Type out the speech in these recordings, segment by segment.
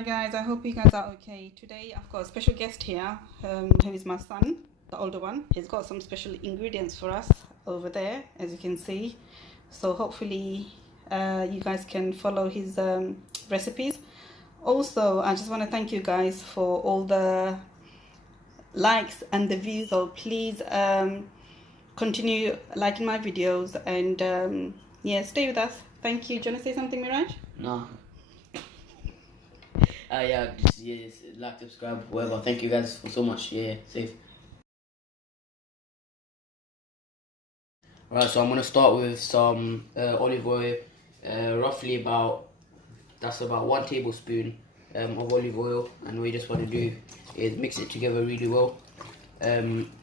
Hi guys, I hope you guys are okay. Today I've got a special guest here, who is my son, the older one. He's got some special ingredients for us over there, as you can see. So hopefully you guys can follow his recipes. Also, I just want to thank you guys for all the likes and the views. So please continue liking my videos and yeah, stay with us. Thank you. Do you want to say something, Miraj? No. Yeah, just like, subscribe, whatever. Thank you guys for so much. Yeah, safe. Alright, so I'm gonna start with some olive oil. Roughly that's about 1 tablespoon of olive oil, and what you just want to do is mix it together really well.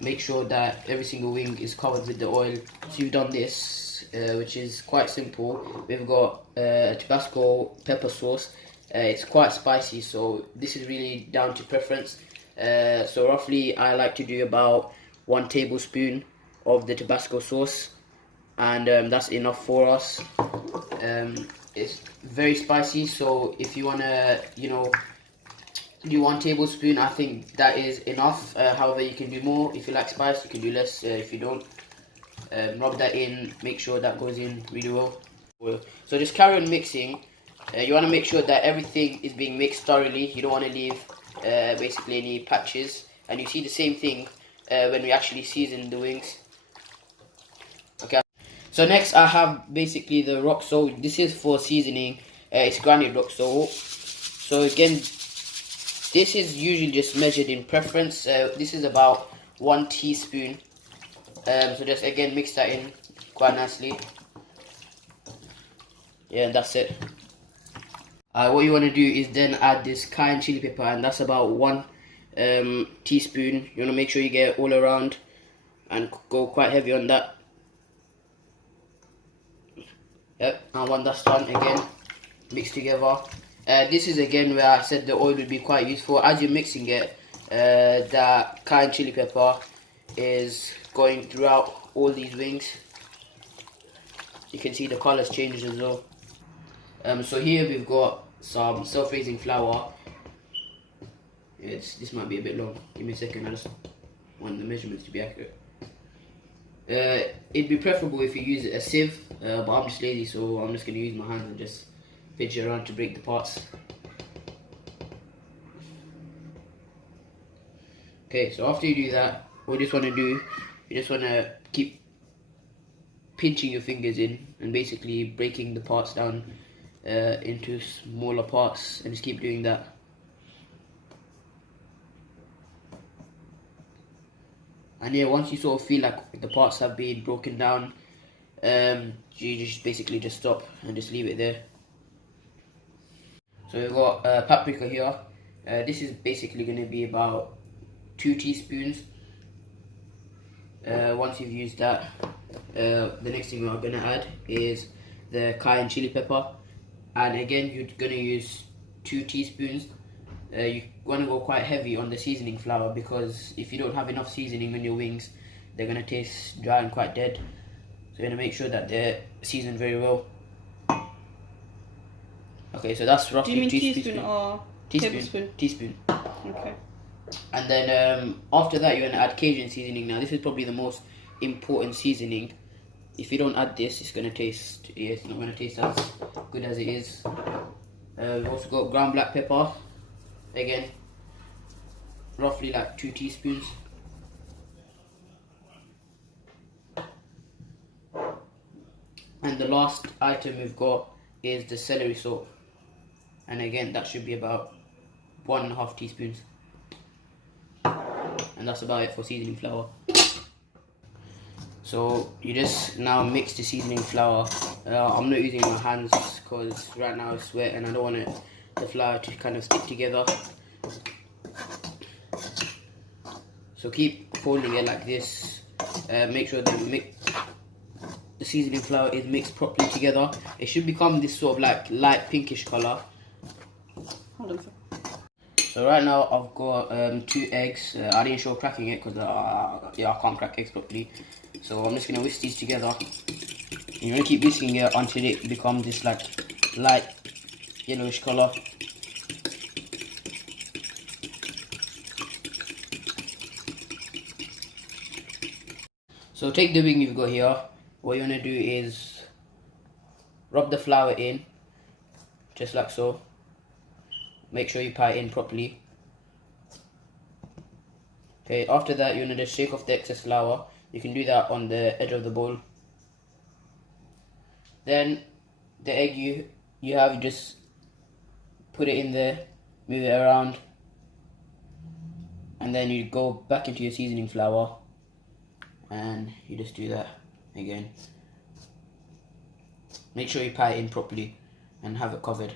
Make sure that every single wing is covered with the oil. So you've done this, which is quite simple. We've got Tabasco pepper sauce. It's quite spicy, so this is really down to preference. So roughly I like to do about 1 tablespoon of the Tabasco sauce, and that's enough for us. It's very spicy, so if you wanna, do 1 tablespoon, I think that is enough. However, you can do more if you like spice. You can do less if you don't. Rub that in, make sure that goes in really well. So just carry on mixing. You want to make sure that everything is being mixed thoroughly. You don't want to leave basically any patches. And you see the same thing when we actually season the wings. Okay. So next I have basically the rock salt. This is for seasoning. It's grounded rock salt. So again, this is usually just measured in preference. This is about 1 teaspoon. So just again mix that in quite nicely. Yeah, and that's it. What you want to do is then add this cayenne chili pepper, and that's about 1 teaspoon. You want to make sure you get it all around and go quite heavy on that. Yep, and when that's done, again mix together. This is again where I said the oil would be quite useful. As you're mixing it, that cayenne chili pepper is going throughout all these wings. You can see the colors change as well. So here we've got some self-raising flour. This might be a bit long. Give me a second. I just want the measurements to be accurate. It'd be preferable if you use a sieve, but I'm just lazy, so I'm just going to use my hands and just pinch it around to break the parts. Okay, so after you do that, what you just want to do, you just want to keep pinching your fingers in and basically breaking the parts down into smaller parts, and just keep doing that. And yeah, once you sort of feel like the parts have been broken down, you just basically just stop and just leave it there. So we've got paprika here. This is basically going to be about 2 teaspoons. Once you've used that, the next thing we're going to add is the cayenne chili pepper, and again you're going to use 2 teaspoons. You want to go quite heavy on the seasoning flour, because if you don't have enough seasoning on your wings, they're going to taste dry and quite dead. So you're going to make sure that they're seasoned very well. Okay, so that's roughly 2 teaspoons. Teaspoon or tablespoon? Teaspoon. Okay. And then after that, you're going to add Cajun seasoning. Now this is probably the most important seasoning. If you don't add this, it's going to taste, it's not going to taste as good as it is. We've also got ground black pepper. Again, roughly like 2 teaspoons. And the last item we've got is the celery salt. And again, that should be about 1.5 teaspoons. And that's about it for seasoning flour. So you just now mix the seasoning flour. I'm not using my hands because right now it's wet and I don't want the flour to kind of stick together. So keep folding it like this. Make sure the seasoning flour is mixed properly together. It should become this sort of like light pinkish color. Hold on. So right now I've got 2 eggs. I didn't show cracking it because I can't crack eggs properly. So I'm just gonna whisk these together. You're gonna keep whisking it until it becomes this like light yellowish color. So take the wing you've got here. What you want to do is rub the flour in, just like so. Make sure you pat it in properly. Okay, after that you want to just shake off the excess flour. You can do that on the edge of the bowl. Then the egg you have, you just put it in there, move it around, and then you go back into your seasoning flour and you just do that again. Make sure you pat it in properly and have it covered.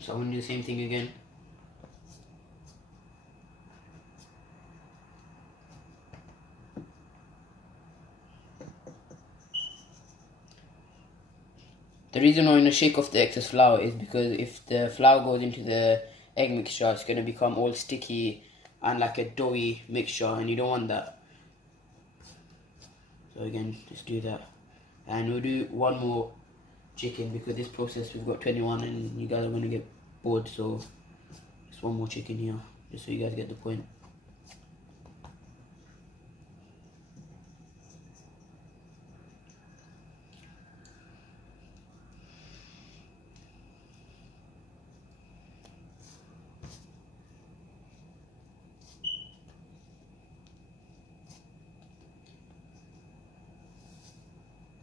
So I'm going to do the same thing again. The reason I'm going to shake off the excess flour is because if the flour goes into the egg mixture, it's going to become all sticky and like a doughy mixture, and you don't want that. So again, just do that. And we'll do one more chicken because this process we've got 21 and you guys are going to get bored, so just one more chicken here, just so you guys get the point.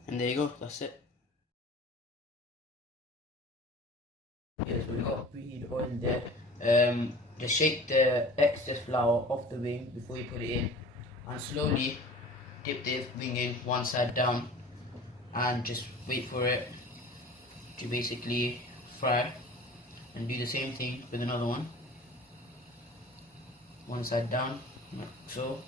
And there you go, that's it. Yes, we've got preheated oil there. Just shake the excess flour off the wing before you put it in, and slowly dip the wing in one side down, and just wait for it to basically fry. And do the same thing with another one. One side down, like so.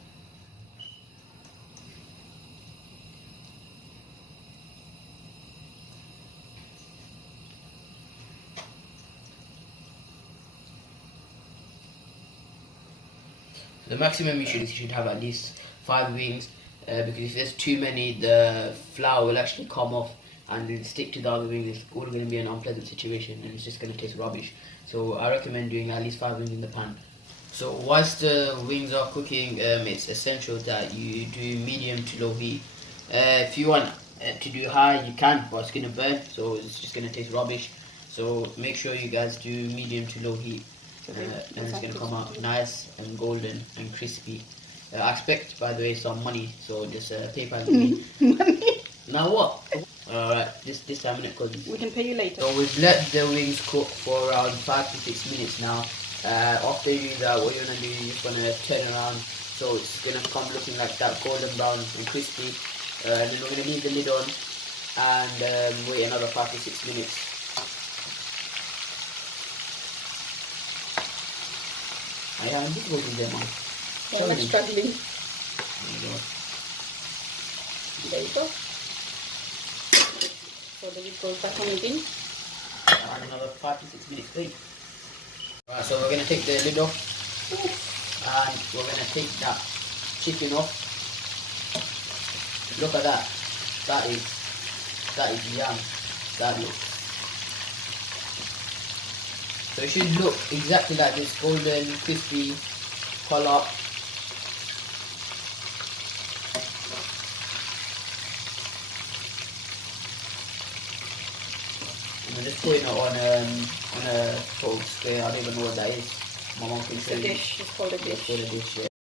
The maximum you should have at least 5 wings, because if there's too many, the flour will actually come off and it'll stick to the other wings. It's all going to be an unpleasant situation and it's just going to taste rubbish. So I recommend doing at least 5 wings in the pan. So whilst the wings are cooking, it's essential that you do medium to low heat. If you want to do high, you can, but it's going to burn, so it's just going to taste rubbish. So make sure you guys do medium to low heat. And it's going to come out nice and golden and crispy. I expect, by the way, some money, so just PayPal me. Money? Now what? Alright, this time minute, cause We can pay you later. so we've let the wings cook for around 5 to 6 minutes now. After you do that, what you're going to do, you're just going to turn around, so it's going to come looking like that, golden brown and crispy. And then we're going to leave the lid on and wait another 5 to 6 minutes. I have difficulties there, man. Yeah, I'm struggling. There you go. So the lid goes back on again. And another 5 to 6 minutes, wait. Alright, so we're going to take the lid off and we're going to take that chicken off. Look at that. That is yum. That looks. So it should look exactly like this, golden, crispy colour. And I'm just putting it on a sort of square. I don't even know what that is. My mom can show you. It's a dish. It's called a dish. It's called a dish, yeah.